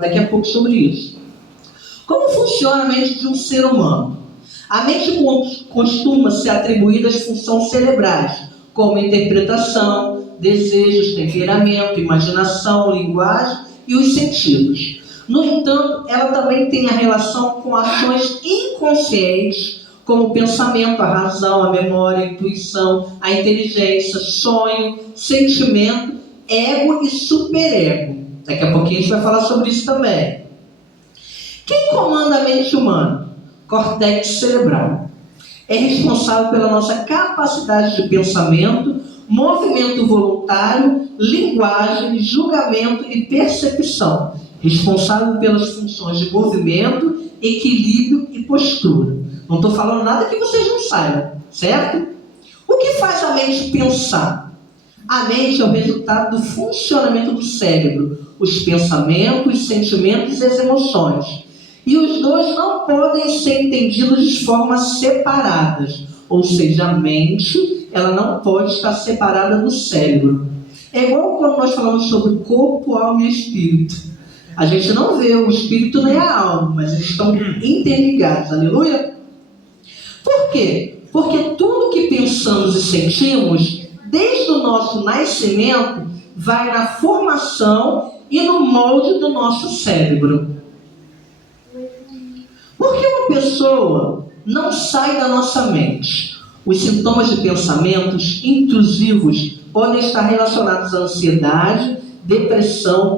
daqui a pouco sobre isso. Como funciona a mente de um ser humano? A mente costuma ser atribuída às funções cerebrais, como interpretação, desejos, temperamento, imaginação, linguagem e os sentidos. No entanto, ela também tem a relação com ações inconscientes, como o pensamento, a razão, a memória, a intuição, a inteligência, sonho, sentimento, ego e superego. Daqui a pouquinho a gente vai falar sobre isso também. Quem comanda a mente humana? Córtex cerebral. É responsável pela nossa capacidade de pensamento, movimento voluntário, linguagem, julgamento e percepção. Responsável pelas funções de movimento, equilíbrio e postura. Não estou falando nada que vocês não saibam, certo? O que faz a mente pensar? A mente é o resultado do funcionamento do cérebro, os pensamentos, os sentimentos e as emoções. E os dois não podem ser entendidos de formas separadas. Ou seja, a mente, ela não pode estar separada do cérebro. É igual quando nós falamos sobre corpo, alma e espírito. A gente não vê o espírito nem a alma, mas eles estão interligados. Aleluia? Por quê? Porque tudo que pensamos e sentimos, desde o nosso nascimento, vai na formação e no molde do nosso cérebro. Por que uma pessoa não sai da nossa mente? Os sintomas de pensamentos intrusivos podem estar relacionados à ansiedade, depressão,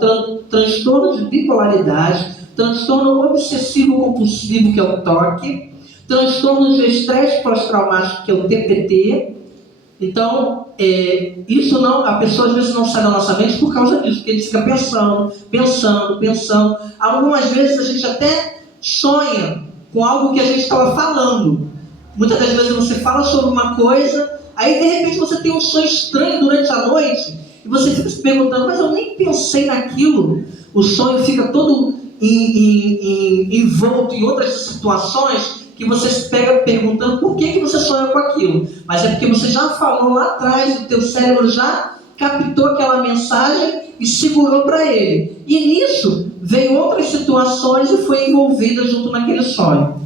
transtorno de bipolaridade, transtorno obsessivo-compulsivo, que é o TOC, transtorno de estresse pós-traumático, que é o TPT. Então, isso não, a pessoa às vezes não sai da nossa mente por causa disso, porque a gente fica pensando. Algumas vezes a gente até sonha com algo que a gente estava falando. Muitas das vezes você fala sobre uma coisa, aí de repente você tem um sonho estranho durante a noite, e você fica se perguntando, mas eu nem pensei naquilo. O sonho fica todo envolto em outras situações, que você se pega perguntando por que você sonha com aquilo. Mas é porque você já falou lá atrás, o teu cérebro já captou aquela mensagem e segurou para ele. E nisso veio outras situações e foi envolvida junto naquele sonho.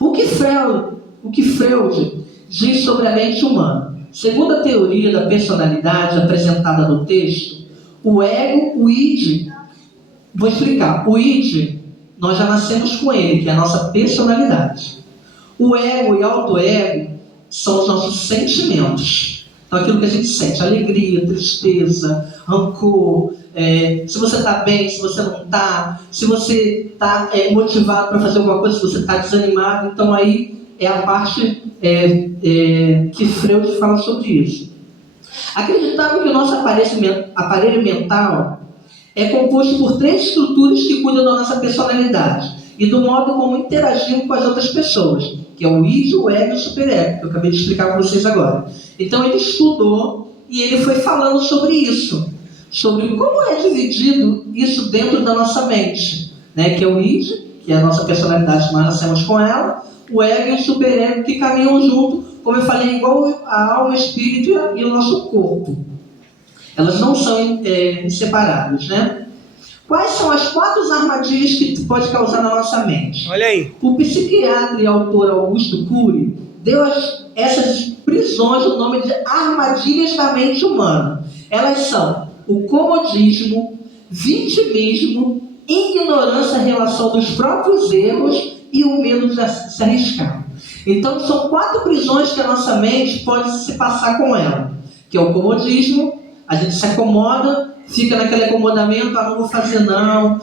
O que Freud diz sobre a mente humana? Segundo a teoria da personalidade apresentada no texto, o ego, o id, vou explicar, o id, nós já nascemos com ele, que é a nossa personalidade. O ego e auto-ego são os nossos sentimentos. Então aquilo que a gente sente, alegria, tristeza, rancor, se você está bem, se você não está, se você está motivado para fazer alguma coisa, se você está desanimado. Então aí é a parte que Freud fala sobre isso. Acreditava que o nosso aparelho mental é composto por 3 estruturas que cuidam da nossa personalidade e do modo como interagimos com as outras pessoas, que é o id, o ego e o superego, que eu acabei de explicar para vocês agora. Então ele estudou e ele foi falando sobre isso, sobre como é dividido isso dentro da nossa mente, né? Que é o id, que é a nossa personalidade, nós nascemos com ela, o ego e o superego que caminham junto, como eu falei, igual a alma, o espírito e o nosso corpo. Elas não são separadas, né? Quais são as 4 armadilhas que pode causar na nossa mente? Olha aí. O psiquiatra e autor Augusto Cury deu essas prisões o nome de armadilhas da mente humana. Elas são o comodismo, vitimismo, ignorância em relação dos próprios erros e o medo de se arriscar. Então são 4 prisões que a nossa mente pode se passar com ela, que é o comodismo. A gente se acomoda, fica naquele acomodamento, não vou fazer não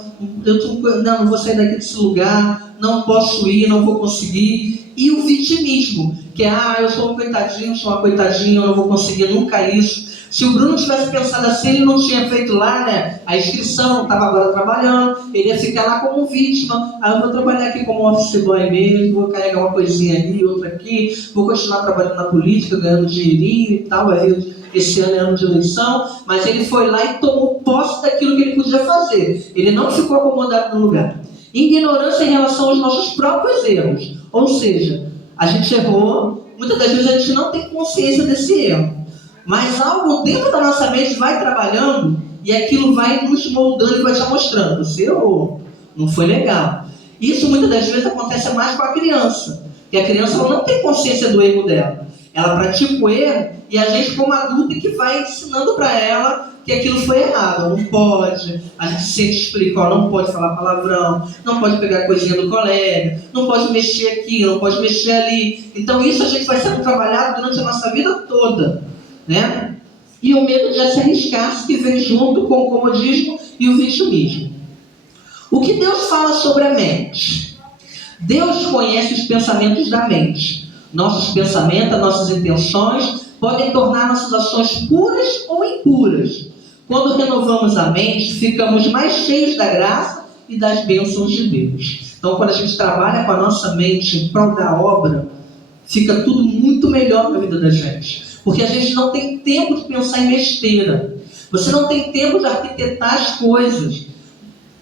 vou sair daqui desse lugar, não posso ir, não vou conseguir. E o vitimismo, que é, eu sou um coitadinho, sou uma coitadinha, eu não vou conseguir nunca isso. Se o Bruno tivesse pensado assim, ele não tinha feito lá, né, a inscrição, estava agora trabalhando, ele ia ficar lá como vítima. Eu vou trabalhar aqui como office boy mesmo, vou carregar uma coisinha ali, outra aqui, vou continuar trabalhando na política, ganhando dinheirinho e tal, vai vir esse ano é ano de eleição, mas ele foi lá e tomou posse daquilo que ele podia fazer. Ele não ficou acomodado no lugar. Ignorância em relação aos nossos próprios erros. Ou seja, a gente errou, muitas das vezes a gente não tem consciência desse erro. Mas algo dentro da nossa mente vai trabalhando e aquilo vai nos moldando e vai te mostrando, você errou, não foi legal. Isso muitas das vezes acontece mais com a criança, porque a criança ela não tem consciência do erro dela. Ela pratica o erro e a gente, como adulto, é que vai ensinando para ela que aquilo foi errado. Não pode, a gente sempre explica, ó, não pode falar palavrão, não pode pegar coisinha do colega, não pode mexer aqui, não pode mexer ali. Então isso a gente vai sendo trabalhado durante a nossa vida toda, né? E o medo de se arriscar, que vem junto com o comodismo e o vitimismo. O que Deus fala sobre a mente? Deus conhece os pensamentos da mente. Nossos pensamentos, nossas intenções podem tornar nossas ações puras ou impuras. Quando renovamos a mente, ficamos mais cheios da graça e das bênçãos de Deus. Então, quando a gente trabalha com a nossa mente em prol da obra, fica tudo muito melhor na vida da gente. Porque a gente não tem tempo de pensar em besteira. Você não tem tempo de arquitetar as coisas.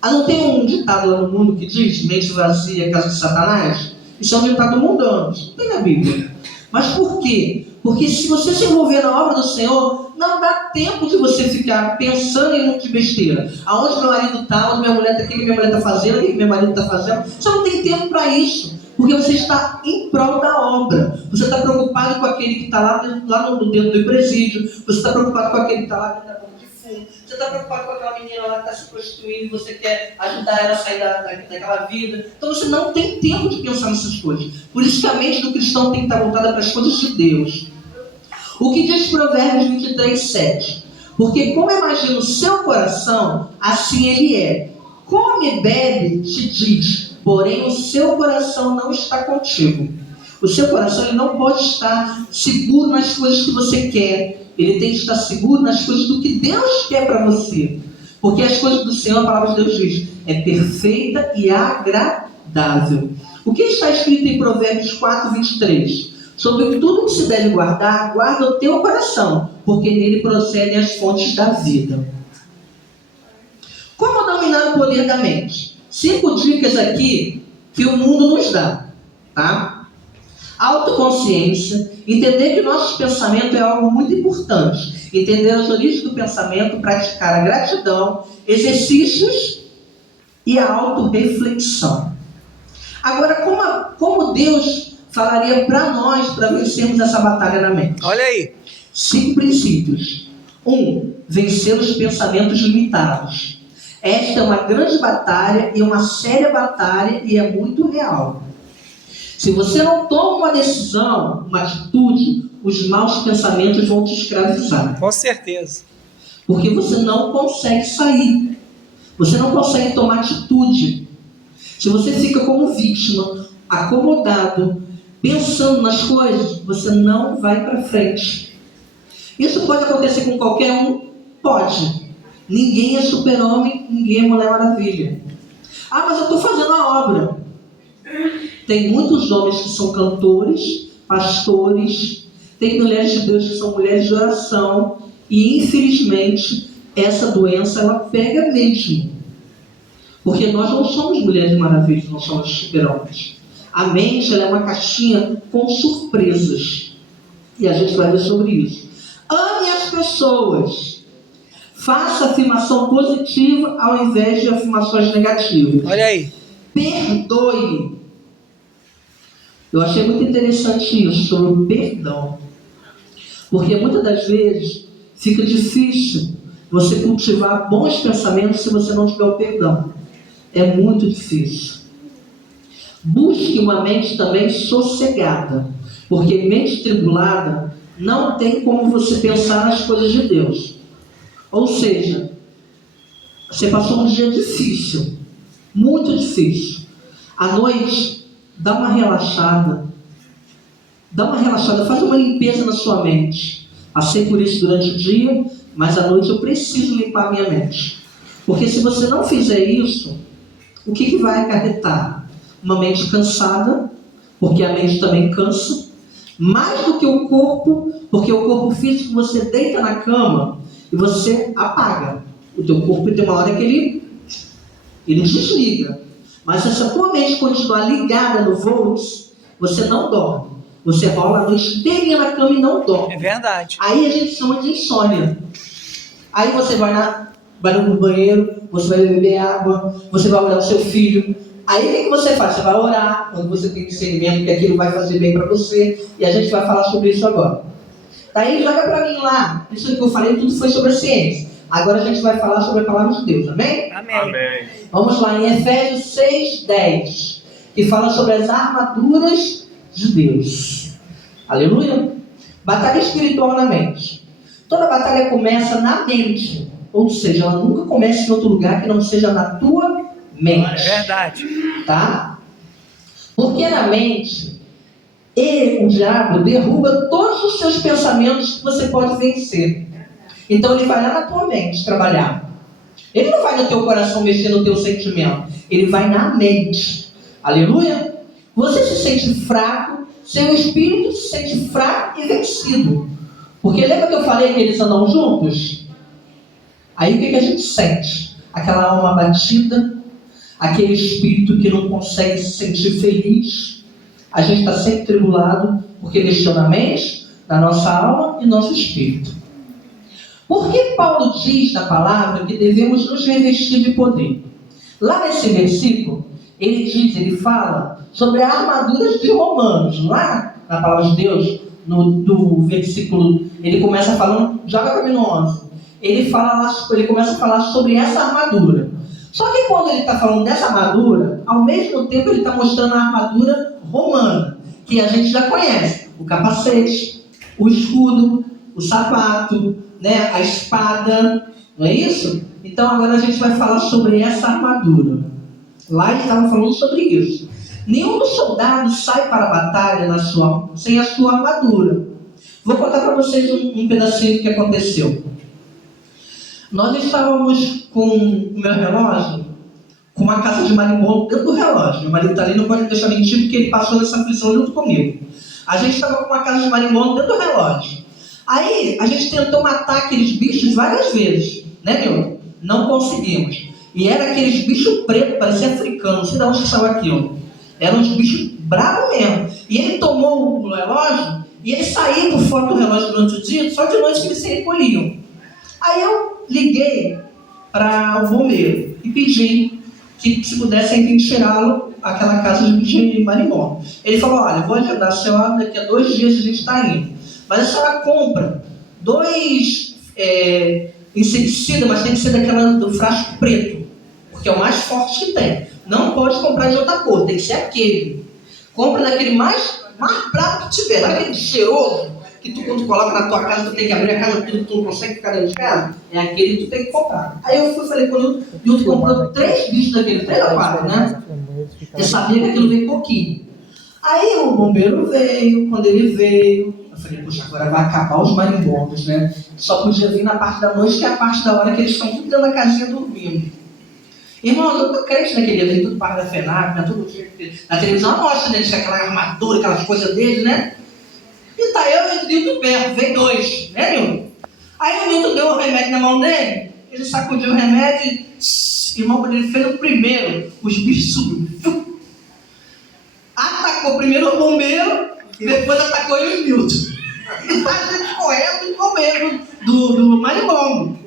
Não tem um ditado lá no mundo que diz: mente vazia, casa de Satanás? Isso é um ditado mundano, isso não tem na Bíblia. Mas por quê? Porque se você se envolver na obra do Senhor, não dá tempo de você ficar pensando em um monte de besteira. Aonde meu marido está, onde minha mulher está, o que minha mulher está fazendo, o que meu marido está fazendo. Você não tem tempo para isso. Porque você está em prol da obra. Você está preocupado com aquele que está lá no dentro do presídio. Você está preocupado com aquele que está lá dentro da boca de fumo. Você está preocupado com aquela menina lá que está se prostituindo e você quer ajudar ela a sair daquela vida. Então você não tem tempo de pensar nessas coisas. Por isso que a mente do cristão tem que estar voltada para as coisas de Deus. O que diz Provérbios 23, 7? Porque como imagina o seu coração, assim ele é. Come e bebe, te diz, porém o seu coração não está contigo. O seu coração ele não pode estar seguro nas coisas que você quer. Ele tem que estar seguro nas coisas do que Deus quer para você. Porque as coisas do Senhor, a palavra de Deus diz, é perfeita e agradável. O que está escrito em Provérbios 4, 23? Sobre tudo que se deve guardar, guarda o teu coração, porque nele procedem as fontes da vida. Como dominar o poder da mente? 5 dicas aqui que o mundo nos dá, tá? Autoconsciência, entender que nosso pensamento é algo muito importante, entender as origens do pensamento, praticar a gratidão, exercícios e a autorreflexão. Agora, como Deus falaria para nós para vencermos essa batalha na mente? Olha aí. 5 princípios. 1. Vencer os pensamentos limitados. Esta é uma grande batalha e uma séria batalha e é muito real. Se você não toma uma decisão, uma atitude, os maus pensamentos vão te escravizar. Com certeza. Porque você não consegue sair. Você não consegue tomar atitude. Se você fica como vítima, acomodado, pensando nas coisas, você não vai para frente. Isso pode acontecer com qualquer um? Pode. Ninguém é super-homem, ninguém é Mulher Maravilha. Mas eu estou fazendo a obra. Tem muitos homens que são cantores, pastores, tem mulheres de Deus que são mulheres de oração, e infelizmente essa doença ela pega mesmo. Porque nós não somos mulheres maravilhas, nós somos super-homens. A mente ela é uma caixinha com surpresas. E a gente vai ver sobre isso. Ame as pessoas. Faça afirmação positiva ao invés de afirmações negativas. Olha aí. Perdoe. Eu achei muito interessante isso, sobre o perdão. Porque muitas das vezes fica difícil você cultivar bons pensamentos se você não tiver o perdão. É muito difícil. Busque uma mente também sossegada. Porque mente tribulada não tem como você pensar nas coisas de Deus. Ou seja, você passou um dia difícil, muito difícil. À noite, dá uma relaxada, faz uma limpeza na sua mente. Passei por isso durante o dia, mas à noite eu preciso limpar a minha mente. Porque se você não fizer isso, o que vai acarretar? Uma mente cansada, porque a mente também cansa, mais do que o corpo, porque o corpo físico você deita na cama e você apaga. O teu corpo tem uma hora que ele desliga. Mas se a tua mente continuar ligada no volts, você não dorme. Você rola a noite inteirinha na cama e não dorme. É verdade. Aí a gente chama de insônia. Aí você vai vai no banheiro, você vai beber água, você vai olhar o seu filho. Aí o que você faz? Você vai orar, quando você tem discernimento que aquilo vai fazer bem para você, e a gente vai falar sobre isso agora. Daí joga para mim lá, isso que eu falei, tudo foi sobre a ciência. Agora a gente vai falar sobre a palavra de Deus, amém? Amém. Vamos lá, em Efésios 6:10, que fala sobre as armaduras de Deus. Aleluia? Batalha espiritual na mente. Toda batalha começa na mente, ou seja, ela nunca começa em outro lugar que não seja na tua mente. É verdade. Tá? Porque na mente, o diabo derruba todos os seus pensamentos que você pode vencer. Então ele vai lá na tua mente trabalhar. Ele não vai no teu coração mexer no teu sentimento. Ele vai na mente. Aleluia? Você se sente fraco, seu espírito se sente fraco e vencido. Porque lembra que eu falei que eles andam juntos? Aí o que a gente sente? Aquela alma abatida, aquele espírito que não consegue se sentir feliz. A gente está sempre tribulado porque mexeu na mente, na nossa alma e nosso espírito. Por que Paulo diz na palavra que devemos nos revestir de poder? Lá nesse versículo, ele fala sobre a armadura de Romanos. Lá na palavra de Deus, no versículo, ele começa falando, joga para mim no 11. Ele começa a falar sobre essa armadura. Só que quando ele está falando dessa armadura, ao mesmo tempo ele está mostrando a armadura romana, que a gente já conhece. O capacete, o escudo, o sapato, né, a espada, não é isso? Então agora a gente vai falar sobre essa armadura. Lá eles estavam falando sobre isso. Nenhum dos soldados sai para a batalha sem a sua armadura. Vou contar para vocês um pedacinho do que aconteceu. Nós estávamos com o meu relógio, com uma caixa de marimbondo dentro do relógio. Meu marido está ali, não pode deixar mentir, porque ele passou nessa aflição junto comigo. A gente estava com uma caixa de marimbondo dentro do relógio. Aí, a gente tentou matar aqueles bichos várias vezes, né, meu? Não conseguimos. E era aqueles bichos pretos, parecia africano, não sei de onde saiu aquilo. Eram uns bichos bravos mesmo. E ele tomou o relógio, e ele saía por fora do relógio durante o dia, só de noite que eles se recolhiam. Aí eu liguei para o bombeiro e pedi que se pudessem vir tirá-lo aquela casa de marimbondo. Ele falou, olha, vou ajudar a senhora, daqui a 2 dias a gente está indo. Mas a senhora compra 2 inseticidas, mas tem que ser daquela do frasco preto, porque é o mais forte que tem. Não pode comprar de outra cor, tem que ser aquele. Compra daquele mais bravo que tiver, aquele cheiroso, que tu, quando tu coloca na tua casa, tu tem que abrir a casa, tu não consegue ficar dentro de casa, é aquele que tu tem que comprar. Aí eu falei com o Nilton, comprou 3 bichos daquele, 3 ou 4, né? Eu sabia que aquilo veio pouquinho. Aí o bombeiro veio, quando ele veio, eu falei, poxa, agora vai acabar os marimbondos, né? Só podia vir na parte da noite, que é a parte da hora que eles estão tudo dentro da casinha dormindo. Irmão, eu tô crente naquele dia, tudo para da FENAC, né? Tudo na televisão, mostra deles, aquela armadura, aquelas coisas deles, né? E tá eu e o Nilton perto, veio 2, né, Nilton? Aí o Nilton deu o remédio na mão dele, ele sacudiu o remédio e, irmão, quando ele fez o primeiro, os bichos subiram. Atacou primeiro o bombeiro, depois atacou eu e o Nilton. E a gente correndo do bombeiro, do marimbondo.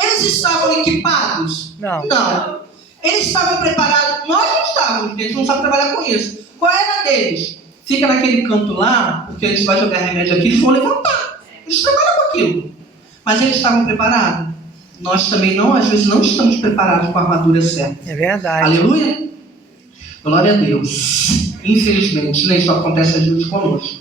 Eles estavam equipados? Não. Eles estavam preparados? Nós não estávamos, porque a gente não sabe trabalhar com isso. Qual era deles? Fica naquele canto lá, porque a gente vai jogar remédio aqui, eles vão levantar. Eles trabalham com aquilo. Mas eles estavam preparados? Nós também não, às vezes não estamos preparados com a armadura certa. É verdade. Aleluia? Glória a Deus. Infelizmente, isso acontece às vezes conosco.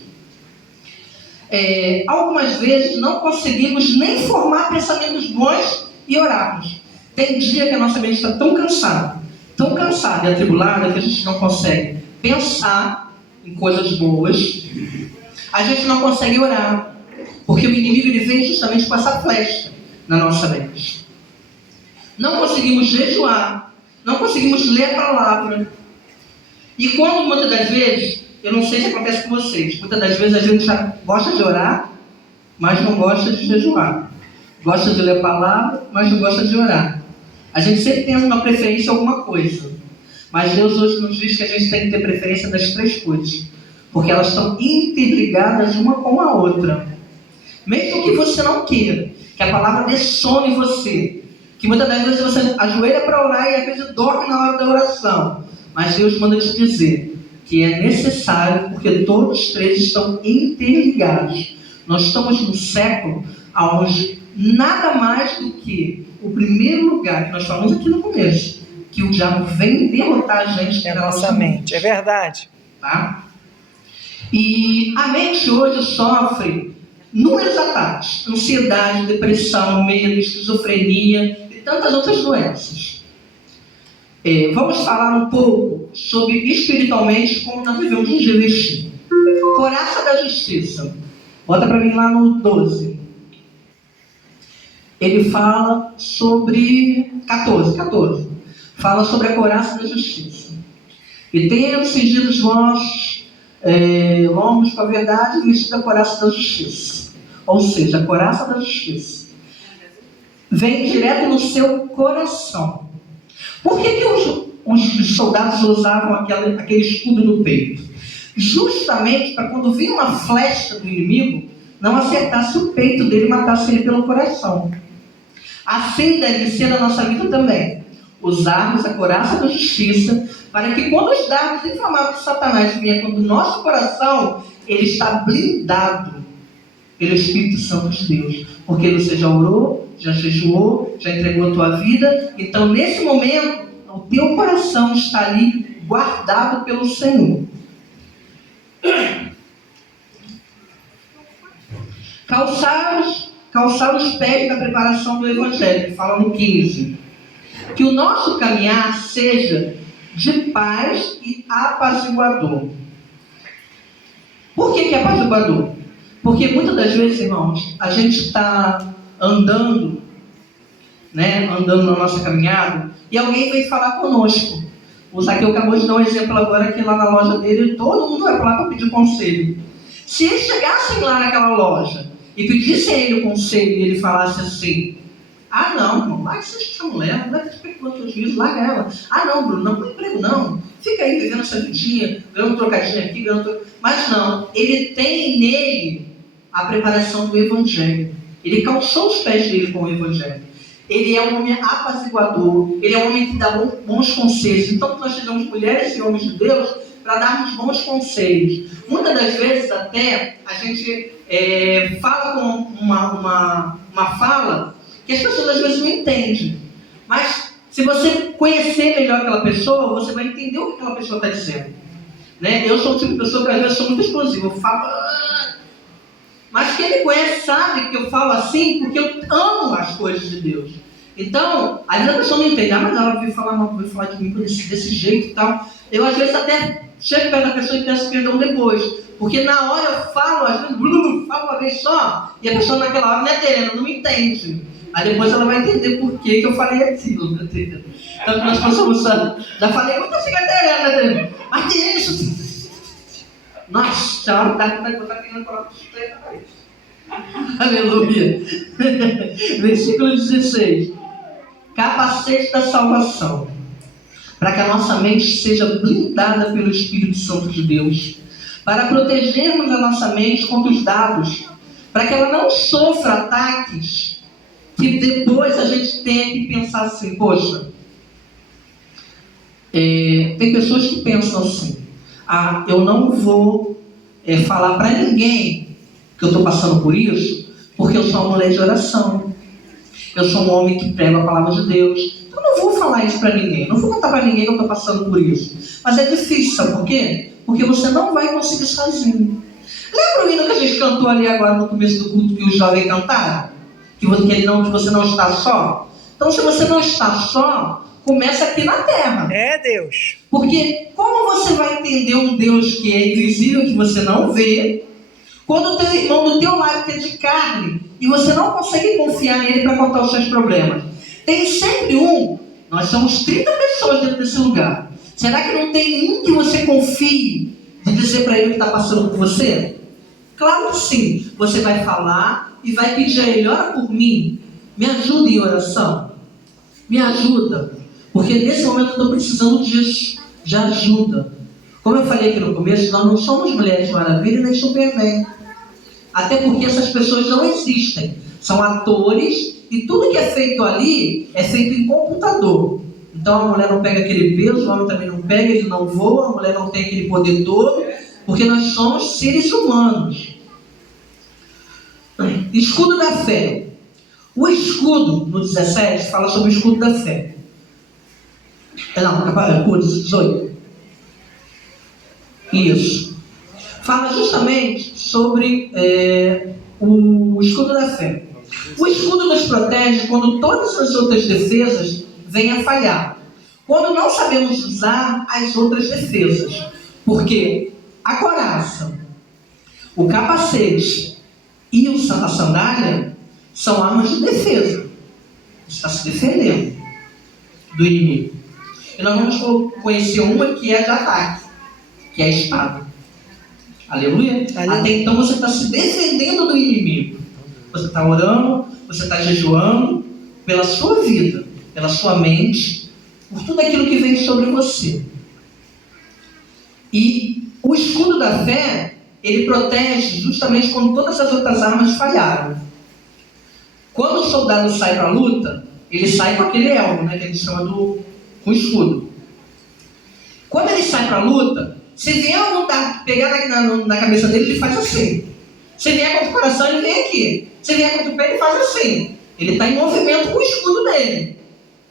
Algumas vezes não conseguimos nem formar pensamentos bons e orarmos. Tem dia que a nossa mente está tão cansada e atribulada, que a gente não consegue pensar em coisas boas. A gente não consegue orar, porque o inimigo ele vem justamente com essa flecha na nossa mente. Não conseguimos jejuar, não conseguimos ler a palavra. E quando muitas das vezes, eu não sei se acontece com vocês, muitas das vezes a gente já gosta de orar, mas não gosta de jejuar. Gosta de ler a palavra, mas não gosta de orar. A gente sempre tem uma preferência em alguma coisa. Mas Deus hoje nos diz que a gente tem que ter preferência das 3 coisas. Porque elas estão interligadas uma com a outra. Mesmo que você não queira, que a palavra dê sono em você, que muitas das vezes você ajoelha para orar e às vezes dorme na hora da oração. Mas Deus manda te dizer que é necessário, porque todos os três estão interligados. Nós estamos num século onde nada mais do que o primeiro lugar que nós falamos aqui no começo, que o diabo vem derrotar a gente é a nossa mente. É verdade. Tá? E a mente hoje sofre inúmeros ataques: ansiedade, depressão, medo, esquizofrenia e tantas outras doenças. Vamos falar um pouco sobre espiritualmente como nós devemos nos investir. Coraça da Justiça. Bota para mim lá no 12. Ele fala sobre 14. Fala sobre a couraça da justiça. E tendo cingido os vossos lombos com a verdade, vestido a couraça da justiça. Ou seja, a couraça da justiça vem direto no seu coração. Por que os soldados usavam aquele escudo no peito? Justamente para quando vinha uma flecha do inimigo, não acertasse o peito dele e matasse ele pelo coração. Assim deve ser na nossa vida também. Usarmos a couraça da justiça para que quando os dardos inflamados de Satanás vier contra o nosso coração, ele está blindado pelo Espírito Santo de Deus. Porque você já orou, já jejuou, já entregou a tua vida. Então, nesse momento, o teu coração está ali guardado pelo Senhor. Calçar os pés da preparação do Evangelho, que fala no 15. Que o nosso caminhar seja de paz e apaziguador. Por que é apaziguador? Porque muitas das vezes, irmãos, a gente está andando na nossa caminhada, e alguém vem falar conosco. O Zaqueu acabou de dar um exemplo agora, que lá na loja dele, todo mundo vai falar para pedir conselho. Se eles chegassem lá naquela loja e pedissem a ele o conselho e ele falasse assim: ah não, irmão, larga essa mulher, não deve ter quanto juízo, larga ela. Ah não, Bruno, não tem emprego não, fica aí vivendo essa vidinha, ganhando um trocadinho aqui, mas não, ele tem nele a preparação do Evangelho. Ele calçou os pés dele com o Evangelho. Ele é um homem apaziguador, ele é um homem que dá bons conselhos. Então nós chegamos mulheres e homens de Deus para darmos bons conselhos. Muitas das vezes até a gente fala com uma fala que as pessoas às vezes não entendem. Mas se você conhecer melhor aquela pessoa, você vai entender o que aquela pessoa está dizendo. Né? Eu sou o tipo de pessoa que às vezes sou muito explosiva. Eu falo... Mas quem me conhece sabe que eu falo assim porque eu amo as coisas de Deus. Então, às vezes a pessoa não entende. Ah, mas ela veio falar de mim desse jeito e tal. Eu às vezes até chego perto da pessoa e peço perdão depois. Porque na hora eu falo, às vezes, falo uma vez só, e a pessoa naquela hora não é dele, ela não me entende. Aí depois ela vai entender por que eu falei aquilo, né? Então nós passamos, já falei muita cigadeira, né? Mas tem isso. Nossa, a hora tá querendo falar com isso. Aleluia. Versículo 16. Capacete da salvação, para que a nossa mente seja blindada pelo Espírito Santo de Deus, para protegermos a nossa mente contra os dados, para que ela não sofra ataques que depois a gente tenha que pensar assim: poxa, tem pessoas que pensam assim: ah, eu não vou falar para ninguém que eu estou passando por isso, porque eu sou uma mulher de oração, eu sou um homem que prega a palavra de Deus, então eu não vou falar isso para ninguém, não vou contar para ninguém que eu estou passando por isso. Mas é difícil, sabe por quê? Porque você não vai conseguir sozinho. Lembra o hino que a gente cantou ali agora no começo do culto, que os jovens cantaram? Que você não está só? Então, se você não está só, começa aqui na terra. É Deus. Porque como você vai entender um Deus que é invisível, que você não vê, quando o teu irmão do teu lado é de carne e você não consegue confiar nele para contar os seus problemas? Tem sempre um. Nós somos 30 pessoas dentro desse lugar. Será que não tem um que você confie de dizer para ele o que está passando por você? Claro que sim. Você vai falar e vai pedir a ele: ora por mim, me ajuda em oração, me ajuda, porque nesse momento eu estou precisando disso, de ajuda. Como eu falei aqui no começo, nós não somos mulheres maravilha nem Superman, até porque essas pessoas não existem. São atores e tudo que é feito ali é feito em computador. Então a mulher não pega aquele peso, o homem também não pega, ele não voa, a mulher não tem aquele poder todo, porque nós somos seres humanos. Escudo da fé. O escudo, no 17, fala sobre o escudo da fé. Não, 18. Isso. Fala justamente sobre o escudo da fé. O escudo nos protege quando todas as outras defesas vêm a falhar. Quando não sabemos usar as outras defesas. Porque a coraça, o capacete e a sandália são armas de defesa. Você está se defendendo do inimigo. E nós vamos conhecer uma que é de ataque, que é a espada. Aleluia? Até então você está se defendendo do inimigo. Você está orando, você está jejuando pela sua vida, pela sua mente, por tudo aquilo que vem sobre você. E o escudo da fé, ele protege justamente quando todas as outras armas falharam. Quando o soldado sai para a luta, ele sai com aquele elmo, que ele chama com escudo. Quando ele sai para a luta, se vier algum dardo pegar na cabeça dele, ele faz assim. Se vier contra o coração, ele vem aqui. Se vier contra o pé, ele faz assim. Ele está em movimento com o escudo dele.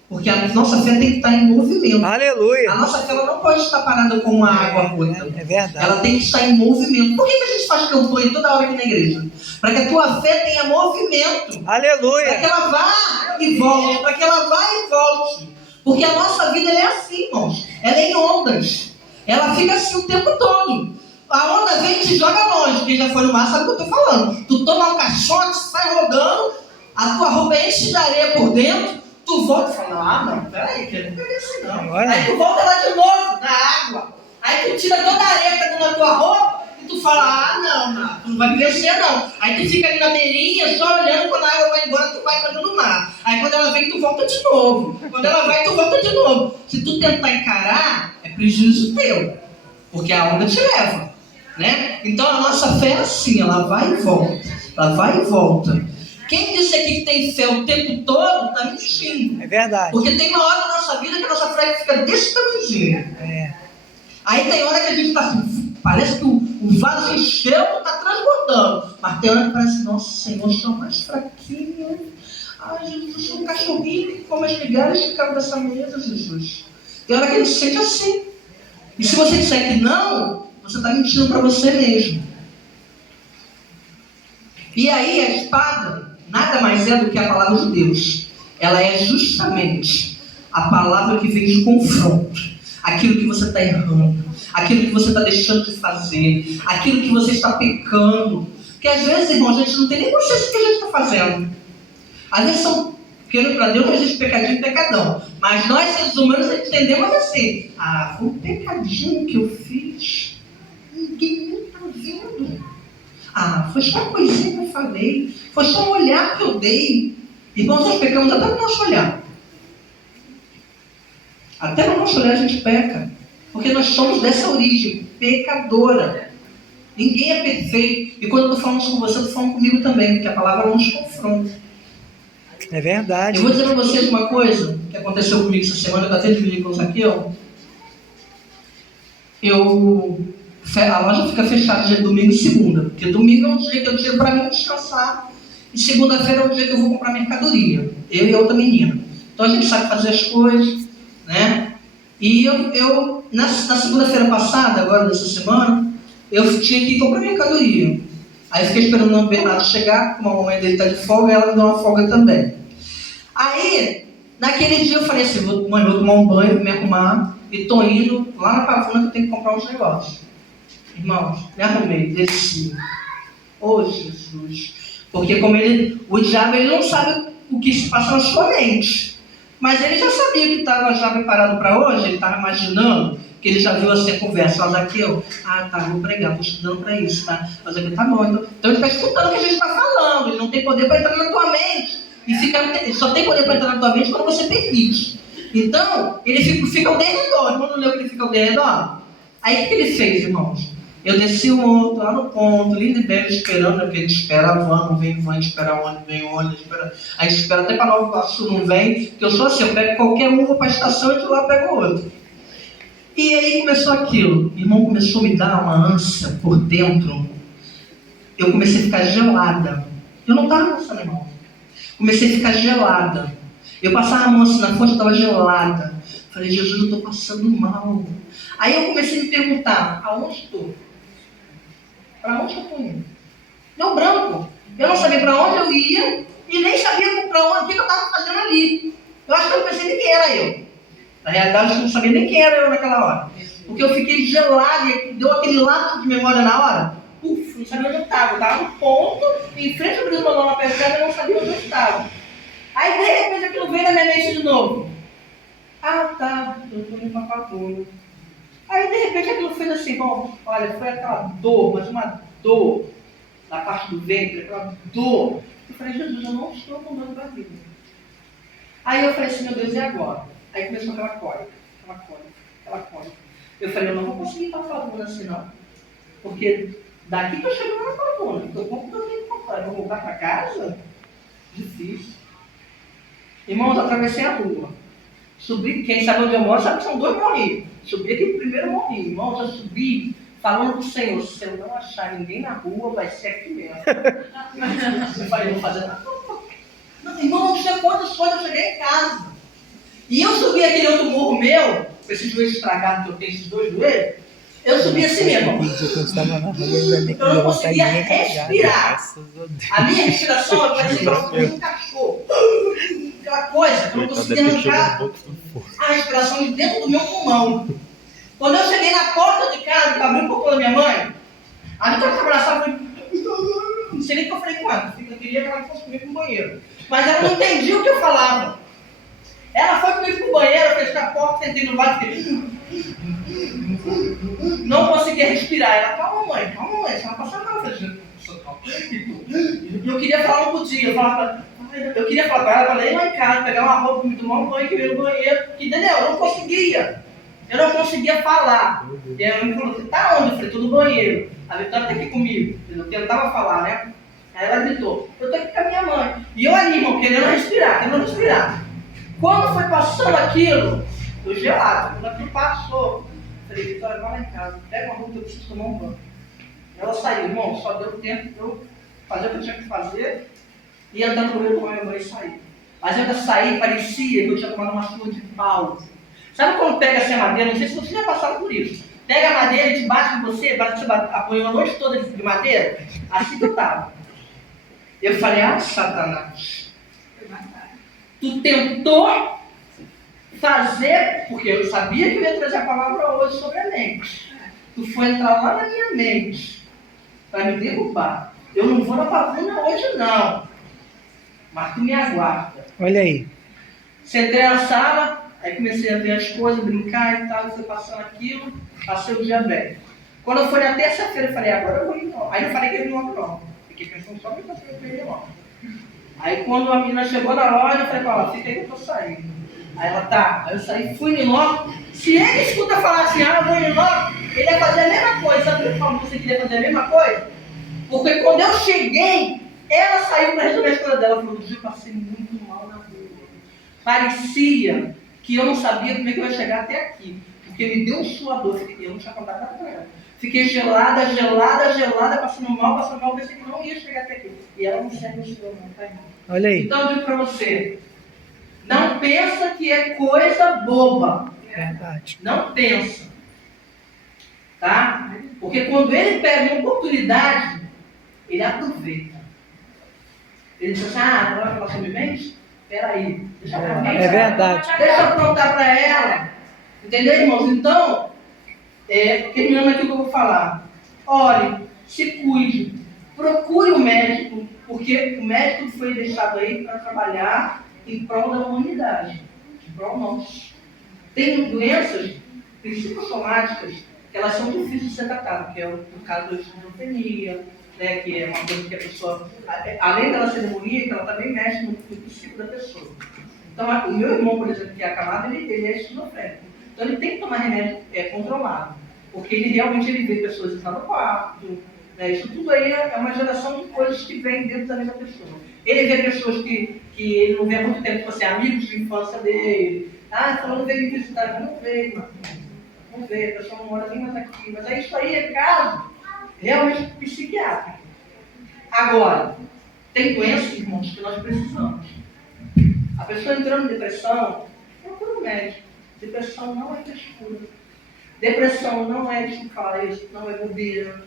Porque a nossa fé tem que estar em movimento. Aleluia. A nossa fé ela não pode estar parada como uma água rota. É verdade. Ela tem que estar em movimento. Por que a gente faz campanha toda hora aqui na igreja? Para que a tua fé tenha movimento. Aleluia. Para que ela vá e volte. Para que ela vá e volte. Porque a nossa vida ela é assim, irmãos. Ela é em ondas. Ela fica assim o tempo todo. A onda vem e te joga longe. Quem já foi no mar sabe o que eu estou falando. Tu toma um caixote, sai rodando, a tua roupa enche de areia por dentro, tu volta e fala, não, peraí, que eu não peguei assim não. Aí tu volta lá de novo, na água. Aí tu tira toda a areia que tá dentro da tua roupa e tu fala, não, tu não vai me vencer não. Aí tu fica ali na beirinha, só olhando, quando a água vai embora, tu vai para dentro do mar. Aí quando ela vem, tu volta de novo. Quando ela vai, tu volta de novo. Se tu tentar encarar, é prejuízo teu, porque a onda te leva. Então a nossa fé é assim, ela vai e volta, ela vai e volta. Quem disse aqui que tem fé o tempo todo, está mentindo. É verdade. Porque tem uma hora na nossa vida que a nossa fé fica desse tamanho. Aí tem hora que a gente está assim, parece que o vaso encheu e está transbordando. Mas tem hora que parece, nossa Senhor, eu sou mais fraquinho. Ai Jesus, eu sou um cachorrinho que come as migalhas que cabe dessa mesa, Jesus. Tem hora que a gente se sente assim. E se você disser que não, você está mentindo para você mesmo. E aí a espada nada mais é do que a palavra de Deus. Ela é justamente a palavra que vem de confronto. Aquilo que você está errando, aquilo que você está deixando de fazer, aquilo que você está pecando. Porque às vezes, irmão, a gente não tem nem consciência do que a gente está fazendo. Às vezes são, querendo para Deus, não existe pecadinho e pecadão. Mas nós, seres humanos, entendemos assim. Foi um pecadinho que eu fiz. Ninguém nem está vendo. Foi só uma coisinha que eu falei. Foi só um olhar que eu dei. Irmãos, nós pecamos até no nosso olhar. Até no nosso olhar a gente peca. Porque nós somos dessa origem, pecadora. Ninguém é perfeito. E quando eu estou falando com você, eu estou falando comigo também. Porque a palavra não nos confronta. É verdade. Eu vou dizer para vocês uma coisa que aconteceu comigo essa semana. Eu até dividi com o Zaqueu. A loja fica fechada dia domingo e segunda. Porque domingo é um dia que eu tiro para mim descansar. E segunda-feira é um dia que eu vou comprar mercadoria. Eu e a outra menina. Então a gente sabe fazer as coisas. E eu na segunda-feira passada, agora nessa semana, eu tinha que ir comprar mercadoria. Aí fiquei esperando o Bernardo chegar, como a mamãe dele está de folga, ela me deu uma folga também. Aí, naquele dia eu falei assim, vou tomar um banho, me arrumar, e tô indo lá na Pavuna que eu tenho que comprar uns negócios. Irmãos, me arrumei, desci. Jesus. Porque como o diabo ele não sabe o que se passa na sua mente. Mas ele já sabia que estava já preparado para hoje, ele estava imaginando, que ele já viu assim a conversa. Zaqueu, vou pregar, estou estudando para isso, tá? Zaqueu, tá bom. Então ele está escutando o que a gente está falando, ele não tem poder para entrar na tua mente. Ele só tem poder para entrar na tua mente quando você permite. Então, ele fica ao derredor. Quando leu que ele fica ao derredor, aí o que ele fez, irmãos? Eu desci o morro, lá no ponto, lindo e belo, esperando, porque a gente espera a van, não vem van, espera a ônibus, vem ônibus, espera... A gente espera até para Nova Iguaçu, não vem, porque eu sou assim, eu pego qualquer um, vou para a estação e de lá pego outro. E aí começou aquilo, irmão, começou a me dar uma ânsia por dentro, eu comecei a ficar gelada. Eu não estava passando, irmão. Comecei a ficar gelada. Eu passava a mão assim na fonte, estava gelada. Falei, Jesus, eu estou passando mal. Aí eu comecei a me perguntar, aonde estou? Para onde eu estou indo? Deu branco. Eu não sabia para onde eu ia e nem sabia para onde, o que eu estava fazendo ali. Eu acho que eu não pensei nem quem era eu. Na realidade, eu não sabia nem quem era eu naquela hora. Porque eu fiquei gelado e deu aquele lapso de memória na hora. Uf, não sabia onde eu estava. Eu estava no ponto, em frente ao Brisbane na percebe, eu não sabia onde eu estava. Aí, de repente, aquilo veio na minha mente de novo. Ah, tá, eu estou indo para Pavuna. Aí, de repente, aquilo fez assim, bom, olha, foi aquela dor, mas uma dor na parte do ventre, aquela dor. Eu falei, Jesus, eu não estou com dor de barriga. Aí eu falei assim, meu Deus, e agora? Aí começou aquela cólica. Eu falei, eu não vou conseguir ir para Pavuna assim, não. Porque daqui para chegar na Pavuna, então como que eu tenho que comprar? Eu vou voltar para casa? Difícil. Irmãos, atravessei a rua. Subi, quem sabe onde eu moro sabe que são 2 morrinhos. Subi aqui primeiro morrinho. Irmãos, eu subi falando pro Senhor, se eu não achar ninguém na rua, vai ser aqui mesmo. Eu falei, não vou fazer nada. Não, irmão, não tinha condições, eu cheguei em casa. E eu subi aquele outro morro meu, com esse joelho estragado que eu tenho, esses 2 joelhos, eu subi assim mesmo. Eu não conseguia respirar. A minha respiração, eu parecia que eu era um cachorro. Aquela coisa que eu não conseguia arrancar a respiração de dentro do meu pulmão. Quando eu cheguei na porta de casa, que eu abri o portão da minha mãe, a Vitória se abraçava e falei, não sei nem o que eu falei com ela, eu queria que ela fosse comigo no banheiro. Mas ela não entendia o que eu falava. Ela foi comigo pro banheiro, eu fechei a porta, sentei no vaso e não conseguia respirar. Ela, calma mãe, você não passa mal. Eu queria falar, não podia. Eu queria falar com ela, falei lá em casa, pegar uma roupa, me tomar um banho, que veio no banheiro. Entendeu? Eu não conseguia. Eu não conseguia falar. E ela me falou, você tá onde? Eu falei, tô no banheiro. A Vitória tá aqui comigo. Eu tentava falar, né? Aí ela gritou, eu tô aqui com a minha mãe. E eu ali, irmão, querendo respirar. Quando foi passando aquilo, eu gelado. Quando aquilo passou, eu falei, Vitória, vai lá em casa, pega uma roupa que eu preciso tomar um banho. Ela saiu, irmão, só deu tempo de eu fazer o que eu tinha que fazer e andar no meu tomar meu banho e sair. Mas eu saí, parecia que eu tinha tomado uma chuva de pau. Sabe quando pega assim a madeira? Não sei se você já passaram por isso. Pega a madeira e te bate em você, apanhou a noite toda de madeira. Assim que eu estava. Eu falei, ah, Satanás. Tu tentou fazer, porque eu sabia que eu ia trazer a palavra hoje sobre a mente. Tu foi entrar lá na minha mente para me derrubar. Eu não vou na Pavuna hoje não. Mas tu me aguarda. Olha aí. Sentei na sala, aí comecei a ver as coisas, brincar e tal, foi passando aquilo, passei o dia bem. Quando foi na terça-feira, eu falei, agora eu vou ir não. Aí não falei que ele não não. Fiquei pensando só que eu ia não. Aí quando a menina chegou na loja, eu falei pra ela, fica aí que eu tô saindo. Aí ela, tá. Aí eu saí, fui no logo. Se ele escuta falar assim, ah, eu vou no logo, ele ia fazer a mesma coisa. Sabe o que eu falo que você queria fazer a mesma coisa? Porque quando eu cheguei, ela saiu para resolver a história dela. Ela falou, eu passei muito mal na rua. Parecia que eu não sabia como é que eu ia chegar até aqui. Porque me deu um suador. Eu não tinha contado nada com ela. Fiquei gelada, passando mal, pensei que não ia chegar até aqui. E ela não serve o Senhor, não, tá, irmão? Olha aí. Então eu digo para você, não pensa que é coisa boba. Verdade. Não pensa. Tá? Porque quando ele pega uma oportunidade, ele aproveita. Ele diz assim, ah, ela vai falar sobre mente? Peraí, deixa eu aprontar. É verdade. Deixa eu aprontar para ela. Entendeu, irmãos? Então, terminando aqui o que eu vou falar. Ore, se cuide, procure o médico, porque o médico foi deixado aí para trabalhar em prol da humanidade. Em prol nosso. Tem doenças psicossomáticas que elas são difíceis de ser tratadas, que é o caso da esquizofrenia, né, que é uma coisa que a pessoa, além dela ser demoníaca, ela também mexe no psico da pessoa. Então, o meu irmão, por exemplo, que é acamado, ele é esquizofrênico. Então, ele tem que tomar remédio controlado. Porque ele vê pessoas entrar no quarto, né? Isso tudo aí é uma geração de coisas que vem dentro da mesma pessoa. Ele vê pessoas que ele não vê há muito tempo, tipo assim, amigos de infância dele. Ah, falando veio me visitar, não veio, mano. Não veio, a pessoa não mora nem mais aqui. Mas é isso aí, é caso realmente psiquiátrico. Agora, tem doenças, irmãos, que nós precisamos. A pessoa entrando em depressão, procura um médico. Depressão não é frescura. Depressão não é desfalência, não é bobeira.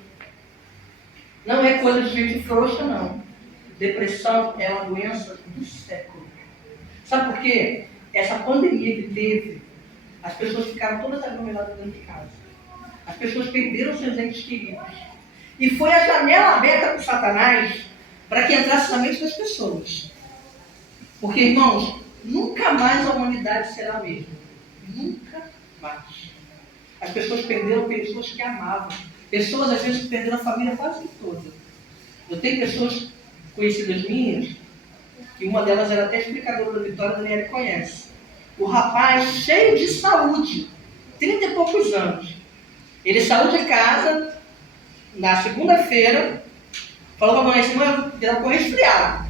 Não é coisa de gente frouxa, não. Depressão é uma doença do século. Sabe por quê? Essa pandemia que teve, as pessoas ficaram todas aglomeradas dentro de casa. As pessoas perderam seus entes queridos. E foi a janela aberta para o Satanás para que entrasse na mente das pessoas. Porque, irmãos, nunca mais a humanidade será a mesma. Nunca mais. As pessoas perderam pessoas que amavam. Pessoas, às vezes, perderam a família quase toda. Eu tenho pessoas conhecidas minhas, que uma delas era até explicadora da Vitória, a Daniela conhece. O rapaz, cheio de saúde, 30 e poucos anos. Ele saiu de casa na segunda-feira, falou para a mãe assim, mãe, eu estou com resfriado.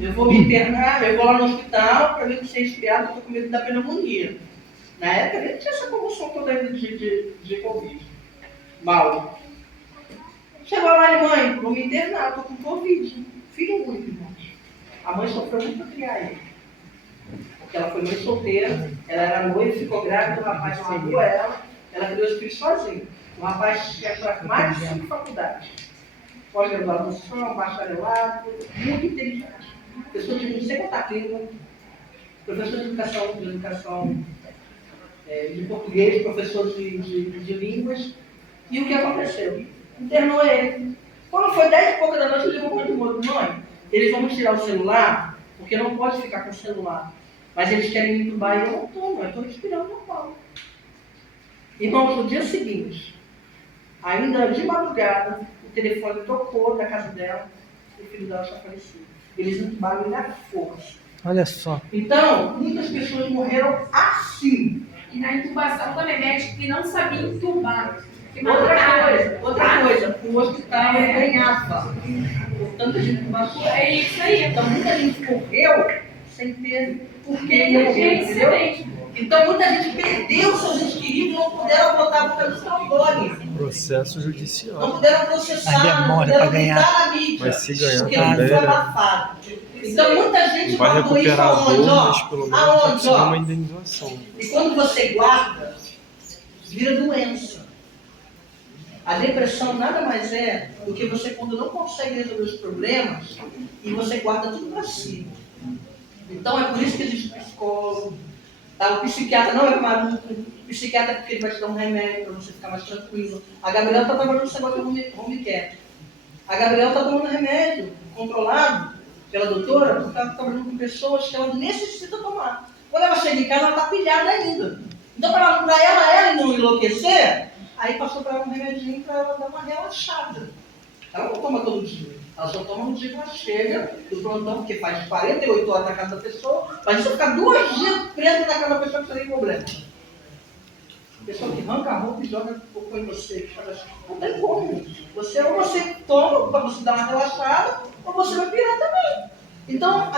Eu vou me internar, eu vou lá no hospital para ver se é resfriado, eu estou com medo da pneumonia. Na época nem tinha essa comoção toda de Covid. Mal. Chegou lá e mãe, vou me internar, estou com Covid. Filho único, irmãos. A mãe sofreu muito para criar ele. Porque ela foi mãe solteira, ela era noiva, ficou grávida, o rapaz largou ela criou os filhos sozinha. O rapaz tinha mais de 5 faculdades. Pós-graduação, bacharelado, muito inteligente. Pessoa de não sei quantas línguas, professor de educação de português, professor de línguas. E o que aconteceu? Internou ele. Quando foi 10 e pouca da noite, eu ligo para o outro, mãe, eles vão me tirar o celular, porque não pode ficar com o celular. Mas eles querem me entubar e eu não estou, eu estou respirando normal. Irmãos, no dia seguinte, ainda de madrugada, o telefone tocou da casa dela, e o filho dela tinha falecido. Eles entubaram ele à força. Olha só. Então, muitas pessoas morreram assim. E na intubação também, médico que não sabia intubar. Outra coisa, o hospital ganhava por tanta gente intubação. É isso aí. Então, muita gente morreu sem ter porque entendeu? Então, muita gente perdeu seus entes queridos e não puderam botar a boca no trombone. Processo judicial. Não puderam processar, A não demora puderam pra ganhar. botar na mídia. Mas se ganhar porque também, não foi né? abafado. Então, muita gente Vai guardou isso recuperar a aonde, dor, ó? mas pelo menos vai Aonde, conseguir ó? uma indenização. E quando você guarda, vira doença. A depressão nada mais é do que você quando não consegue resolver os problemas e você guarda tudo para si. Então é por isso que existe psicólogo. Tá? O psiquiatra não é maluco. O psiquiatra é porque ele vai te dar um remédio para você ficar mais tranquilo. A Gabriela está trabalhando nesse negócio de home care. A Gabriela está tomando remédio controlado pela doutora, porque ela está trabalhando com pessoas que ela necessita tomar. Quando ela chega em casa, ela está pilhada ainda. Então, para ela não enlouquecer, aí passou para ela um remedinho para ela dar uma relaxada. Ela não toma todo dia. Ela só toma no dia que ela chega do plantão, porque faz 48 horas na casa da pessoa, mas você ficar 2 dias preso na casa da pessoa que não tem problema. A pessoa que arranca a roupa e joga cocô em você, que faz assim, não tem como. Ou você toma para você dar uma relaxada, ou você vai pirar também. Então,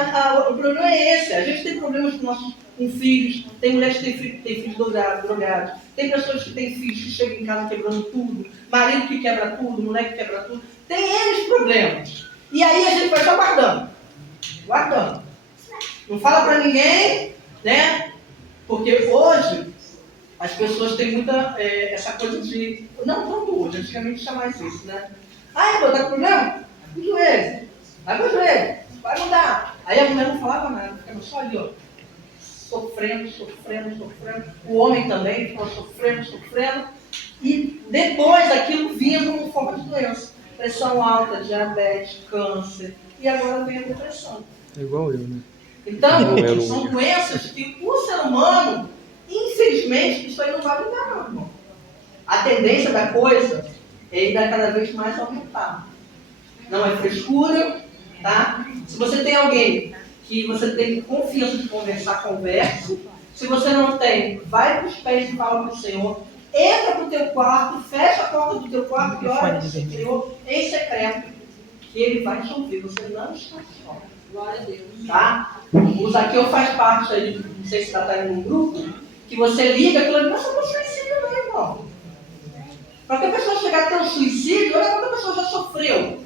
o problema é esse. A gente tem problemas com filhos, tem mulheres que têm filhos drogados, tem pessoas que têm filhos que chegam em casa quebrando tudo, marido que quebra tudo, mulher que quebra tudo. Tem eles problemas. E aí a gente vai só guardando. Guardando. Não fala para ninguém, né? Porque hoje as pessoas têm muita essa coisa de... Não tanto hoje, antigamente tinha mais isso, né? Ah, tá com problema? Vai pro joelho. Vai pro joelho. Vai mudar. Aí a mulher não falava nada, ficava só ali, ó. Sofrendo. O homem também ficava sofrendo. E depois aquilo vinha como forma de doença. Pressão alta, diabetes, câncer. E agora vem a depressão. É igual eu, né? Então, Não, são doenças que o ser humano, infelizmente, isso aí não vai mudar, não, irmão. A tendência da coisa é ir cada vez mais aumentar. Não é frescura, tá? Se você tem alguém que você tem confiança de conversar, converse. Se você não tem, vai para os pés e fala para o Senhor. entra pro teu quarto, fecha a porta do teu quarto e ora Microfone ao Senhor em secreto, que Ele vai te ouvir. Você não está só. Glória a Deus. Tá? O Zaqueu faz parte aí, não sei se está em um grupo, que você liga aquilo ali, mas não é suicídio não, irmão. Para que a pessoa chegar a ter um suicídio, olha quando a pessoa já sofreu.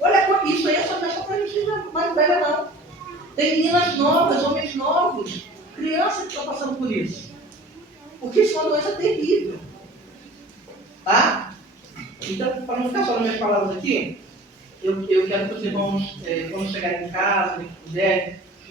Olha, isso aí é só para a gente mais velha não. Tem meninas novas, homens novos, crianças que estão passando por isso. Porque isso é uma doença terrível. Tá? Então, para não ficar só nas minhas palavras aqui, eu quero que os irmãos, quando chegarem em casa, quem puder,